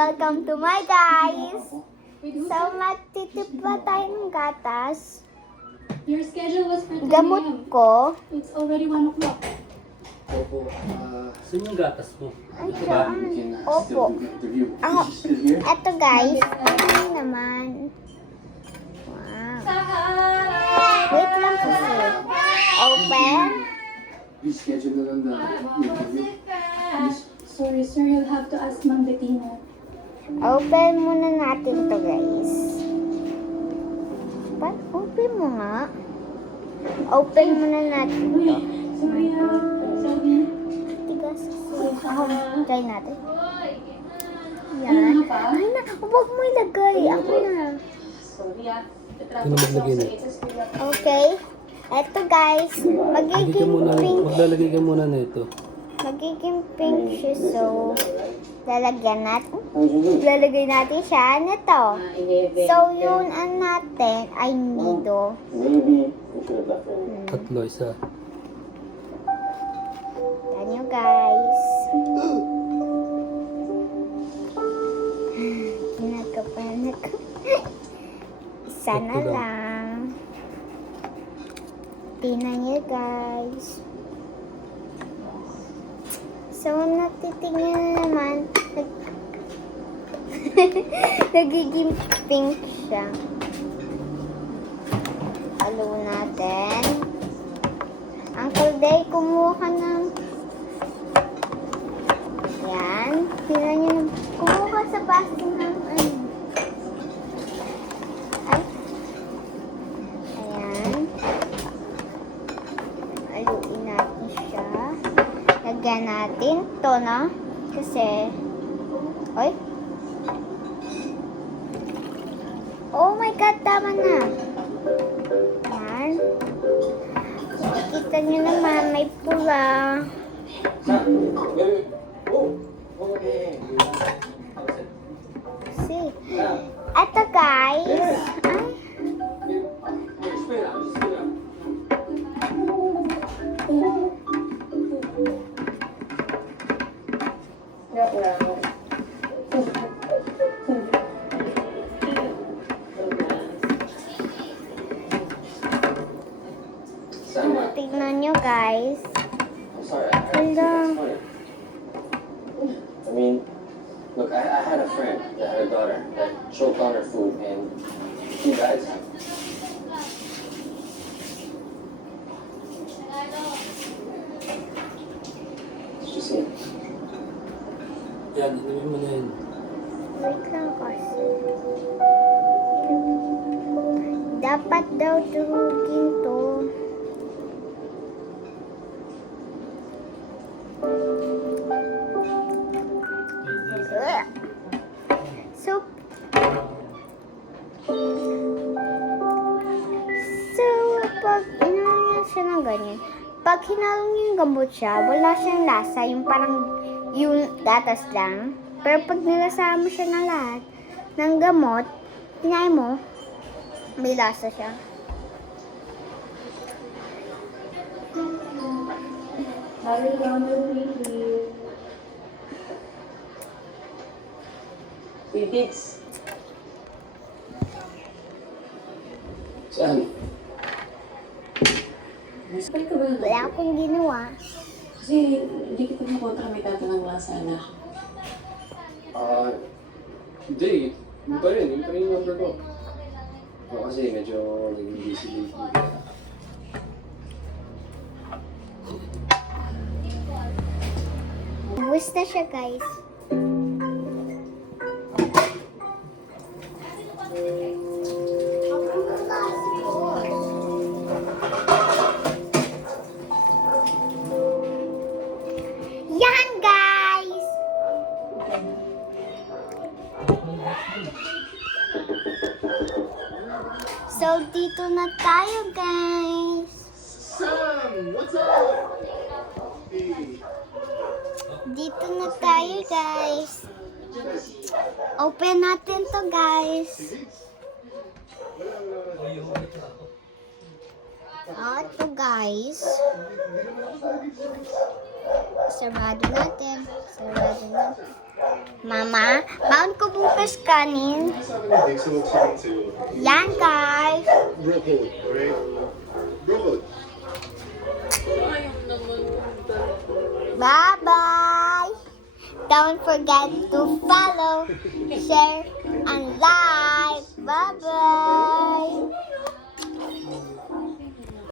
Welcome to my guys! So, magtitipla tayo ng gatas. Your schedule was for 10 Gamot a.m. ko. It's already 1 o'clock. Opo, Saan yung gatas mo? Ay, Ito ba? we can Opo. still do the interview. Ako, Is she still here? eto guys. Ano naman? Wow. Wait lang kasi. Open. Reschedule na lang the interview. Please. Sorry, sir. You'll have to ask Ma'am Bettina. Open muna natin to guys. Open mo nga. Open muna natin to. Sorry, sorry. Tigas kasi. Ako, try natin. Ayun Yan. na pa? Ay na, huwag mo ilagay. Ako na. Sorry, Ano maglagay na? Okay. Eto guys, Lagay ka magiging muna, pink. maglalagay ka muna na ito. Magiging pink siya, so lalagay natin siya nito. So yun ang natin ay nido. Maybe we should have left early. Tatlo, isa. Yan yun guys. Kinakabahan ako. Isa na Tatlo lang. lang. Tingnan niyo guys. So, natitingnan na naman. Nagiging pink siya. Halo natin. Uncle Day, kumuha ka ng... Yan. Tingnan niyo na. Kumuha ka sa baso ng ano. Ay. Ayan. Haluin natin siya. Lagyan natin to, no? Kasi, oy. Oh my God, tama na. Yan. Kita nyo naman, may pula. See? Eto guys. Ay. Tignan nyo guys. I'm sorry. Hello. I mean, look, I had a friend that had a daughter that choked on her food and she died. Did you see? Yan, inumin mo na yun. Wait lang kasi. Dapat daw durugin to. Ugh. So, pag inano niya siya ng ganyan, pag hinalo niyo yung gamot siya, wala siyang lasa, yung parang yung gatas lang. Pero pag nilasama siya ng lahat ng gamot, tinay mo, may lasa siya. Phoenix. Saan? Sabay ka ba? Wala akong ginawa. Kasi hindi kita makontra, may tatanong lang sana. Hindi. Yung pa rin yung number ko. Kasi medyo naging busy lately. Ubus na siya guys. Yan guys! So dito na tayo guys. Sam, what's up? Dito na tayo guys. Open natin to guys. Ito guys. Sarado natin. Sarado natin. Mama, baon ko bukas kanin. Sabi ng Dixie magsulit sa'yo. Yan, guys. Bro code, alright? Bro code. Bye-bye. Don't forget to follow, share, and like. Bye-bye.